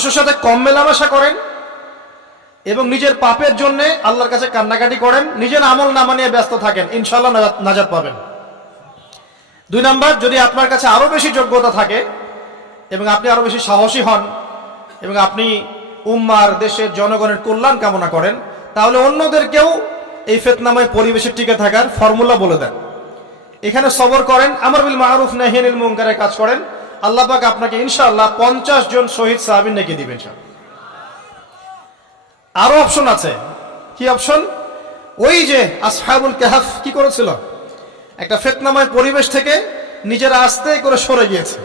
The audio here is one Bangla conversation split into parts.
মানুষের সাথে কম মেলামেশা করেন এবং নিজের পাপের জন্য আল্লাহর কাছে কান্নাকাটি করেন, নিজের আমল নামা নিয়ে ব্যস্ত থাকেন, ইনশাআল্লাহ নাজাত পাবেন। 2 নাম্বার, যদি আপনার কাছে আরো বেশি যোগ্যতা থাকে এবং আপনি আরো বেশি সাহসী হন এবং আপনি উম্মার, দেশের জনগণের কল্যাণ কামনা করেন, তাহলে অন্যদেরকেও এই ফিতনাময় পরিবেশে টিকে থাকার ফর্মুলা বলে দেন। এখানে সবর করেন, আমর বিল মারুফ নাহি আনিল মুনকারের কাজ করেন, আল্লাহ পাক আপনাকে ইনশাআল্লাহ 50 জন শহীদ সাহাবীর নেকি দিবেন। আরো অপশন আছে। কি অপশন? ওই যে আসহাবুল কাহফ কি করেছিল, একটা ফিতনাময় পরিবেশ থেকে নিজেরা আস্তে করে সরে গিয়েছে।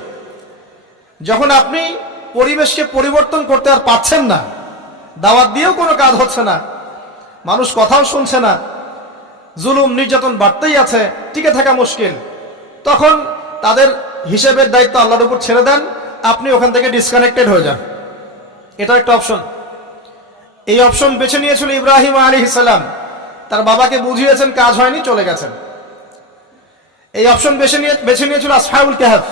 যখন আপনি পরিবেশকে পরিবর্তন করতে আর পারছেন না, দাওয়াত দিয়েও কোনো কাজ হচ্ছে না, মানুষ কথাও শুনছে না, জুলুম নির্যাতন বাড়তেই আছে, টিকে থাকা মুশকিল, তখন তাদের হিসেবের দায়িত্ব আল্লাহর উপর ছেড়ে দেন, আপনি ওখান থেকে ডিসকানেক্টেড হয়ে যান। এটা একটা অপশন। এই অপশন বেছে নিয়েছিল ইব্রাহিম আলাইহিস সালাম। তার বাবাকে বুঝিয়েছেন, কাজ হয়নি, চলে গেছেন। এই অপশন বেছে নিয়েছিল আসহাবুল কাহফ।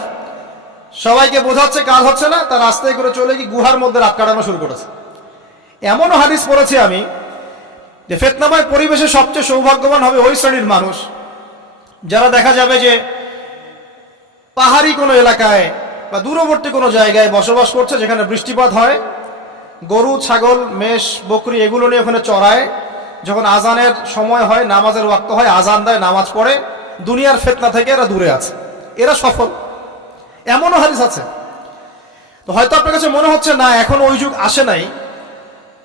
সবাইকে বোঝাচ্ছে, কাজ হচ্ছে না, তার রাস্তায় করে চলে গিয়ে গুহার মধ্যে রাত কাটানো শুরু করেছে। এমনও হাদিস পড়েছি আমি যে ফিতনাময় পরিবেশে সবচেয়ে সৌভাগ্যবান হবে ওই শ্রেণীর মানুষ যারা দেখা যাবে যে পাহাড়ি কোনো এলাকায় বা দূরবর্তী কোনো জায়গায় বসবাস করছে, যেখানে বৃষ্টিপাত হয়, গরু, ছাগল, মেষ, বকরি এগুলো নিয়ে ওখানে চড়ায়, যখন আজানের সময় হয়, নামাজের ওয়াক্ত হয়, আজান দেয়, নামাজ পড়ে, দুনিয়ার ফিতনা থেকে এরা দূরে আছে, এরা সফল। এমনও হাদিস আছে। তো হয়তো আপনার কাছে মনে হচ্ছে না, এখন ওই যুগ আসে নাই,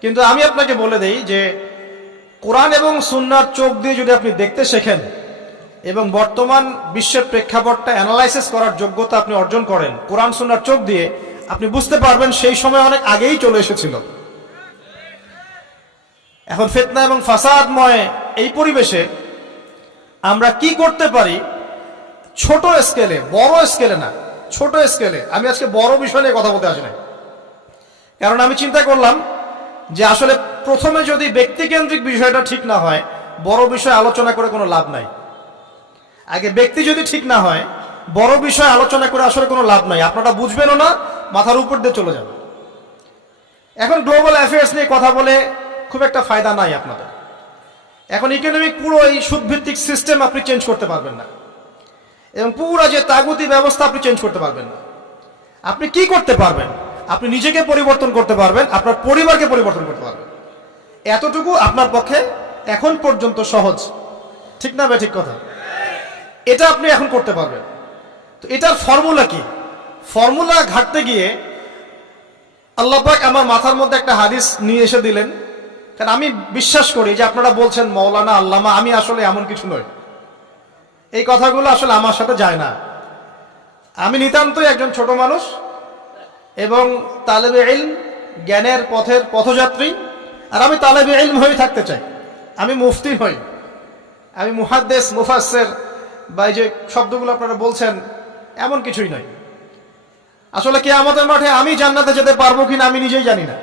কিন্তু আমি আপনাকে বলে দেই যে কোরআন এবং সুন্নাহর চোখ দিয়ে যদি আপনি দেখতে শেখেন এবং বর্তমান বিশ্বের প্রেক্ষাপটটা অ্যানালাইসিস করার যোগ্যতা আপনি অর্জন করেন কোরআন সুন্নাহর চোখ দিয়ে, আপনি বুঝতে পারবেন সেই সময় অনেক আগেই চলে এসেছিল। এখন ফিতনা এবং ফাসাদময় এই পরিবেশে আমরা কি করতে পারি, ছোট স্কেলে, বড় স্কেলে না, ছোট স্কেলে। আমি আজকে বড় বিষয় নিয়ে কথা বলতে আসি না, কারণ আমি চিন্তা করলাম যে আসলে প্রথমে যদি ব্যক্তিকেন্দ্রিক বিষয়টা ঠিক না হয়, বড় বিষয় আলোচনা করে কোনো লাভ নাই। আগে ব্যক্তি যদি ঠিক না হয়, বড় বিষয় আলোচনা করে আসলে কোনো লাভ নাই, আপনারা বুঝবেনও না, মাথার উপর দিয়ে চলে যাবে। এখন গ্লোবাল অ্যাফেয়ার্স নিয়ে কথা বলে খুব একটা ফায়দা নাই আপনাদের। এখন ইকোনমিক পুরো এই সুদভিত্তিক সিস্টেম আপনি চেঞ্জ করতে পারবেন না, এবং পুরো যে তাগুতি ব্যবস্থা আপনি চেঞ্জ করতে পারবেন না। আপনি কি করতে পারবেন? আপনি নিজেকে পরিবর্তন করতে পারবেন, আপনার পরিবারকে পরিবর্তন করতে পারবেন। এতটুকু আপনার পক্ষে এখন পর্যন্ত সহজ, ঠিক না? ঠিক কথা। এটা আপনি এখন করতে পারবেন। তো এটার ফর্মুলা কি? ফর্মুলা ঘাটতে গিয়ে আল্লাহ পাক আমার মাথার মধ্যে একটা হাদিস নিয়ে এসে দিলেন। কারণ আমি বিশ্বাস করি যে আপনারা বলছেন মৌলানা, আল্লামা, আমি আসলে এমন কিছু নই, এই কথাগুলো আসলে আমার সাথে যায় না। আমি নিতান্তই একজন ছোট মানুষ এবং তালেবে ইলম, জ্ঞানের পথের পথযাত্রী। আর আমি তালেবে ইলম হয়ে থাকতে চাই। আমি মুফতি হই, আমি মুহাদ্দিস, মুফাসসির বা এই যে শব্দগুলো আপনারা বলছেন, এমন কিছুই নয়। আসলে কিয়ামতের মাঠে আমি জান্নাতে যেতে পারবো কিনা আমি নিজেই জানি না।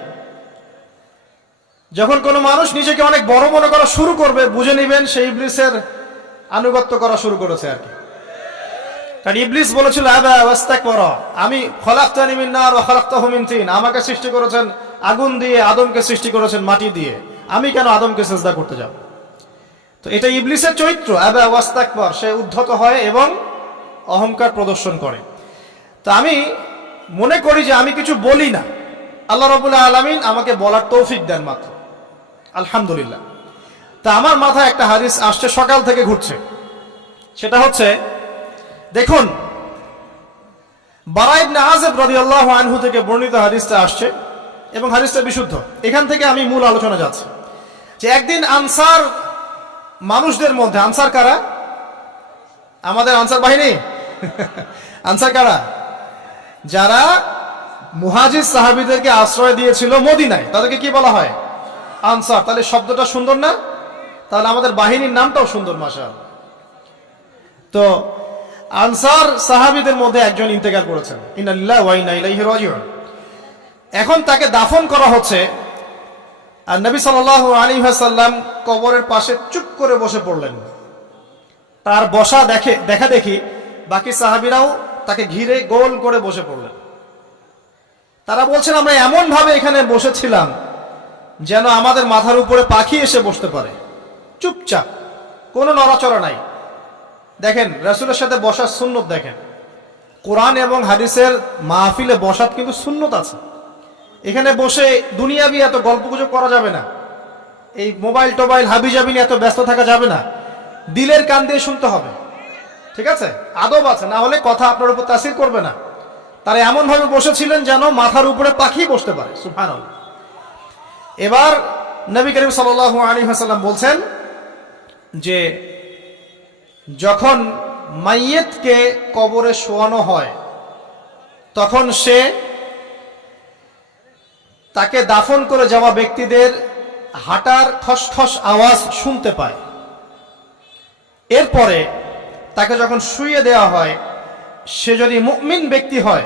যখন কোনো মানুষ নিজেকে অনেক বড় মনে করা শুরু করবে, বুঝে নেবেন সে ইবলিসের আনুগত্য করা শুরু করেছে আর কি। কারণ ইবলিস বলেছিল, আবা ওয়াস্তাকবারা, আমি খলাকতানি মিন নার ওয়া খলাকতাহু মিন তিন, আমাকে সৃষ্টি করেছেন আগুন দিয়ে, আদমকে সৃষ্টি করেছেন মাটি দিয়ে, আমি কেন আদমকে সিজদা করতে যাব? তো এটা ইবলিসের চরিত্র, আবা ওয়াস্তাকবার, সে উদ্ধত হয় এবং অহংকার প্রদর্শন করে। তো আমি মনে করি যে আমি কিছু বলি না, আল্লাহ রাব্বুল আলামিন আমাকে বলার তৌফিক দেন মাত্র, আলহামদুলিল্লাহ। তা আমার মাথায় একটা হাদিস আসছে, সকাল থেকে ঘুরছে। সেটা হচ্ছে, দেখুন, বারা ইবনে আযিব রাদিয়াল্লাহু আনহু থেকে বর্ণিত হাদিসটা আসছে এবং হাদিসটা বিশুদ্ধ। এখান থেকে আমি মূল আলোচনা যাচ্ছি যে একদিন আনসার মানুষদের মধ্যে, আনসার কারা? আমাদের আনসার বাহিনী। আনসার কারা? যারা মুহাজির সাহাবীদেরকে আশ্রয় দিয়েছিল মদিনায়, তাদেরকে কি বলা হয়? আনসার। তাহলে শব্দটা সুন্দর না? তাহলে আমাদের বাহিনীর নামটাও সুন্দর, মাশাআল্লাহ। তো আনসার সাহাবীদের মধ্যে একজন ইন্তেকাল করেছেন, ইন্না লিল্লাহি ওয়া ইন্না ইলাইহি রাজিউন। এখন তাকে দাফন করা হচ্ছে, আর নবী সাল্লাল্লাহু আলাইহি ওয়াসাল্লাম কবরের পাশে চুপ করে বসে পড়লেন। তার বসা দেখা দেখি বাকি সাহাবীরাও তাকে ঘিরে গোল করে বসে পড়লেন। তারা বলছেন আমরা এমন ভাবে এখানে বসেছিলাম যেন আমাদের মাথার উপরে পাখি এসে বসতে পারে, চুপচাপ, কোনো নড়াচড়া নাই। দেখেন রাসূলের সাথে বসার সুন্নত, দেখেন কোরআন এবং হাদিসের মাহফিলে বসার কিন্তু সুন্নত আছে। এখানে বসে দুনিয়াবি এত গল্পগুজব করা যাবে না, এই মোবাইল টোবাইল হাবিজাবি নিয়ে এত ব্যস্ত থাকা যাবে না, দিলের কান দিয়ে শুনতে হবে, ঠিক আছে? আদব আছে, না হলে কথা আপনার উপর তাসির করবে না। তারা এমন ভাবে বসেছিলেন যেন মাথার উপরে পাখি বসতে পারে, সুবহানাল্লাহ। এবার নবী করিম সাল্লাল্লাহু আলাইহি ওয়াসাল্লাম বলছেন যে যখন মাইয়েতকে কবরে শোয়ানো হয় তখন সে তাকে দাফন করে যাওয়া ব্যক্তিদের হাঁটার খসখস আওয়াজ শুনতে পায়। এরপরে তাকে যখন শুইয়ে দেওয়া হয়, সে যদি মুমিন ব্যক্তি হয়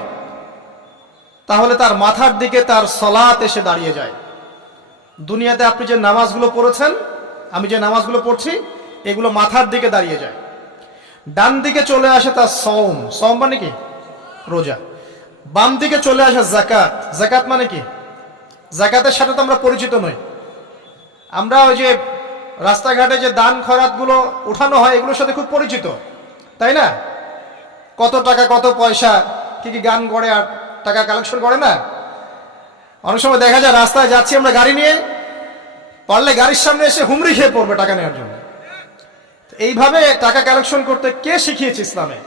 তাহলে তার মাথার দিকে তার সালাত এসে দাঁড়িয়ে যায়। দুনিয়াতে আপনি যে নামাজগুলো পড়েছেন, আমি যে নামাজগুলো পড়ছি, এগুলো মাথার দিকে দাঁড়িয়ে যায়। ডান দিকে চলে আসে তার সওম, সওম মানে কি? রোজা। বাম দিকে চলে আসে যাকাত, যাকাত মানে কি? যাকাতের সাথে তো আমরা পরিচিত নই। আমরা ওই যে রাস্তাঘাটে যে দান খয়রাতগুলো উঠানো হয় এগুলোর সাথে খুব পরিচিত, তাই না? কত টাকা কত পয়সা, কি কি গান করে আর টাকা কালেকশন করে না। অনেক সময় দেখা যায় রাস্তায় যাচ্ছি আমরা গাড়ি নিয়ে, পারলে গাড়ির সামনে এসে হুমড়ি খেয়ে পড়বে টাকা নেওয়ার জন্য। এইভাবে টাকা কালেকশন করতে কে শিখিয়েছে ইসলামে?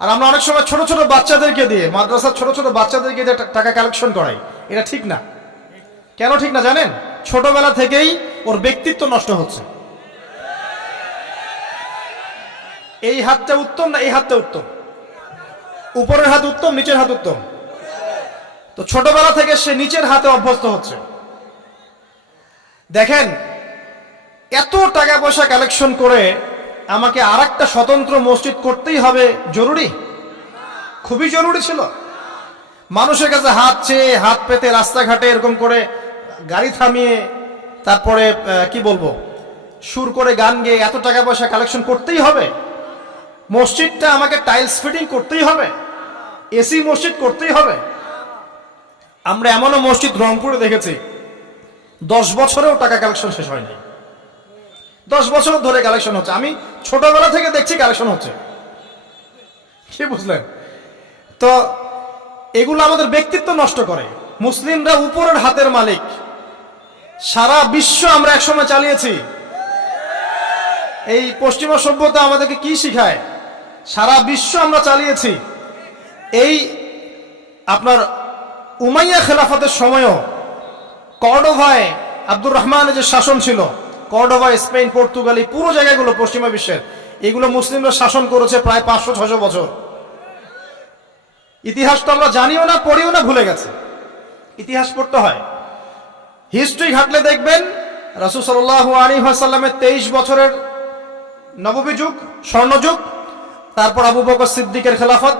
আর আমরা অনেক সময় ছোট ছোট বাচ্চাদেরকে দিয়ে, মাদ্রাসার ছোট ছোট বাচ্চাদেরকে দিয়ে টাকা কালেকশন করাই, এটা ঠিক না। কেন ঠিক না জানেন? ছোটবেলা থেকেই ওর ব্যক্তিত্ব নষ্ট হচ্ছে। এই হাতটা উত্তম না এই হাতটা উত্তম? উপরের হাত উত্তম, নিচের হাত উত্তম? তো ছোটবেলা থেকে সে নিচের হাতে অভ্যস্ত হচ্ছে। দেখেন এত টাকা পয়সা কালেকশন করে আমাকে আরেকটা স্বতন্ত্র মসজিদ করতেই হবে জরুরি? খুবই জরুরি ছিল। মানুষের কাছে হাত চেয়ে, হাত পেতে রাস্তাঘাটে এরকম করে গাড়ি থামিয়ে, তারপরে কি বলবো, সুর করে গান গেয়ে এত টাকা পয়সা কালেকশন করতেই হবে? মসজিদটা আমাকে টাইলস ফিটিং করতেই হবে? এসি মসজিদ করতেই হবে? আমরা এমনও মসজিদ রংপুরে দেখেছি 10 বছরেও টাকা কালেকশন শেষ হয়নি। 10 বছর ধরে কালেকশন হচ্ছে। আমি ছোটবেলা থেকে দেখছি কালেকশন হচ্ছে। কি বুঝলেন? তো এগুলো আমাদের ব্যক্তিত্ব নষ্ট করে। মুসলিমরা উপরের হাতের মালিক। সারা বিশ্ব আমরা একসময় চালিয়েছি। এই পশ্চিমা সভ্যতা আমাদেরকে কি শিখায়? সারা বিশ্ব আমরা চালিয়েছি। এই আপনার উমাইয়া খেলাফতের সময়ও কর্ডোভায় আব্দুর রহমানের যে শাসন ছিল, কর্ডোভা, স্পেন, পর্তুগাল, এই পুরো জায়গাগুলো পশ্চিমা বিশ্বের, এগুলো মুসলিমরা শাসন করেছে প্রায় 500-600 বছর। ইতিহাস তো আমরা জানিও না, পড়িও না, ভুলে গেছে। ইতিহাস পড়তে হয়। হিস্ট্রি ঘাটলে দেখবেন রাসূল সাল্লাল্লাহু আলাইহি ওয়াসাল্লামের 23 বছরের নববী যুগ, স্বর্ণযুগ, তারপর আবু বকর সিদ্দিকের খেলাফত,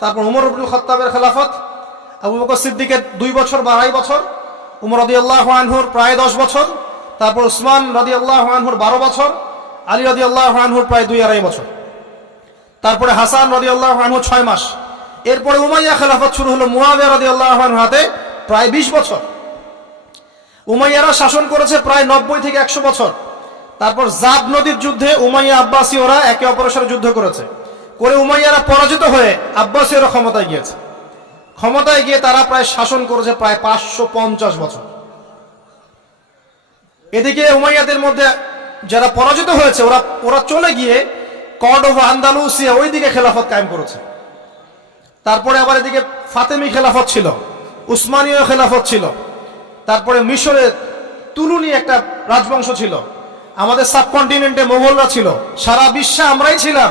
তারপর উমর ইবনুল খাত্তাবের খেলাফত। আবু বকর সিদ্দিকের 2 বছর বা 2.5 বছর, উমর রাদিয়াল্লাহু আনহুর প্রায় 10 বছর, তারপর উসমান রাদিয়াল্লাহু আনহুর 12 বছর, আলী রাদিয়াল্লাহু আনহুর প্রায় 2-2.5 বছর, তারপরে হাসান রাদিয়াল্লাহু আনহু 6 মাস। এরপরে উমাইয়া খেলাফত শুরু হলো মুয়াবিয়া রাদিয়াল্লাহু আনহুর হাতে, প্রায় 20 বছর। উমাইয়ারা শাসন করেছে প্রায় 90 থেকে 100 বছর। তারপর জাব নদীর যুদ্ধে উমাইয়া আব্বাসী ওরা একে অপরের সাথে যুদ্ধ করেছে, করে উমাইয়ারা পরাজিত হয়ে আব্বাসীরা ক্ষমতায় গিয়েছে। ক্ষমতায় গিয়ে তারা প্রায় শাসন করেছে প্রায় 550 বছর। এদিকে উমাইয়াদের মধ্যে যারা পরাজিত হয়েছে ওরা চলে গিয়ে কর্ডোভা, আন্দালুসিয়া, ওইদিকে খেলাফত কায়েম করেছে। তারপরে আবার এদিকে ফাতেমি খেলাফত ছিল, উসমানীয় খেলাফত ছিল, তারপরে মিশরে তুলুনি একটা রাজবংশ ছিল, আমাদের সাবকন্টিনেন্টে মোগলরা ছিল, সারা বিশ্বে আমরাই ছিলাম।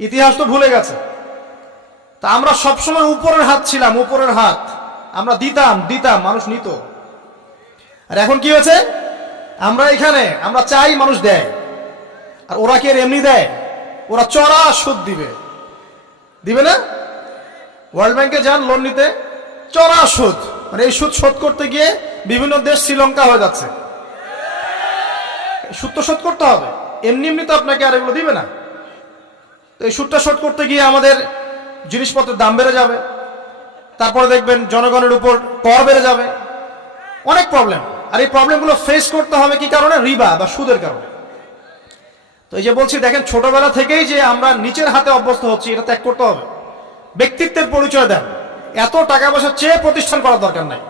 ইতিহাস তো ভুলে গেছে। তা আমরা সবসময় উপরের হাত ছিলাম, উপরের হাত আমরা দিতাম, মানুষ নিত। আর এখন কি হয়েছে? আমরা এখানে আমরা চাই, মানুষ দেয়। আর ওরা কি এমনি দেয়? ওরা চড়া সুদ দিবে না? ওয়ার্ল্ড ব্যাংকে যান লোন নিতে, চড়া সুদ। মানে এই সুদ শোধ করতে গিয়ে বিভিন্ন দেশ শ্রীলঙ্কা হয়ে যাচ্ছে। সুদ তো শোধ করতে হবে, এমনি তো আপনাকে আর এগুলো দিবে না। তো এই সুদটা শোধ করতে গিয়ে আমাদের জিনিসপত্রের দাম বেড়ে যাবে, তারপরে দেখবেন জনগণের উপর কর বেড়ে যাবে, অনেক প্রবলেম। আর এই প্রবলেমগুলো ফেস করতে হবে কি কারণে? রিবা বা সুদের কারণে। তো এই যে বলছি, দেখেন ছোটবেলা থেকেই যে আমরা নিচের হাতে অভ্যস্ত হচ্ছি, এটা ত্যাগ করতে হবে। ব্যক্তিত্বের পরিচয় দেন। এত টাকা পয়সা চেয়ে প্রতিষ্ঠান করার দরকার নাই।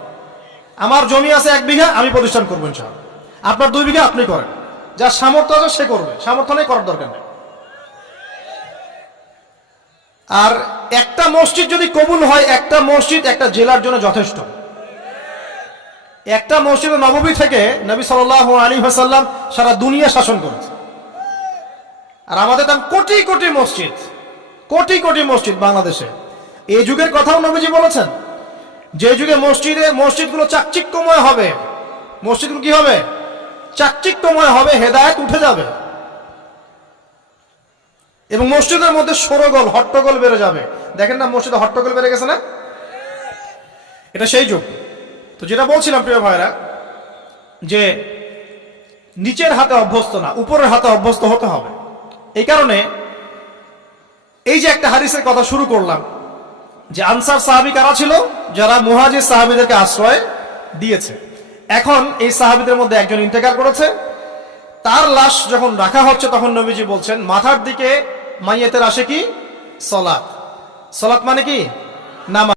আমার জমি আছে 1 বিঘা, আমি প্রতিষ্ঠান করবো ইনশাআল্লাহ। আপনার 2 বিঘা আপনি করেন, যার সামর্থ্য আছে সে করবে, সামর্থ্য নেই করার দরকার নেই। আর একটা মসজিদ যদি কবুল হয়, একটা মসজিদ একটা জেলার জন্য যথেষ্ট। একটা মসজিদ নববী থেকে নবী সাল্লাল্লাহু আলাইহি ওয়াসাল্লাম সারা দুনিয়া শাসন করেছে। আর আমাদের তার কোটি কোটি মসজিদ, কোটি কোটি মসজিদ বাংলাদেশে। এই যুগের কথাও নবীজি বলেছেন, যে যুগে মসজিদগুলো চাকচিক্যময় হবে, মসজিদগুলো কি হবে? চাকচিক্যময় হবে, হেদায়েত উঠে যাবে, এবং মসজিদের মধ্যে শোরগোল হট্টগোল বেড়ে যাবে। দেখেন না মসজিদে হট্টগোল বেড়ে গেছে না? এটা সেই যুগ। তো যেটা বলছিলাম প্রিয় ভাইরা, যে নিচের হাতে অভ্যস্ত না, উপরের হাতে অভ্যস্ত হতে হবে। এই কারণে এই যে একটা হাদিসের কথা শুরু করলাম, যে আনসার সাহাবী কারা ছিল? যারা মুহাজির সাহাবীদেরকে আশ্রয় দিয়েছে। এখন এই সাহাবীদের মধ্যে একজন ইন্তেকাল করেছে, তার লাশ যখন রাখা হচ্ছে তখন নবীজি বলছেন, মাথার দিকে মাইয়েতের আসে কি? সলাত। সলাত মানে কি? নামাজ।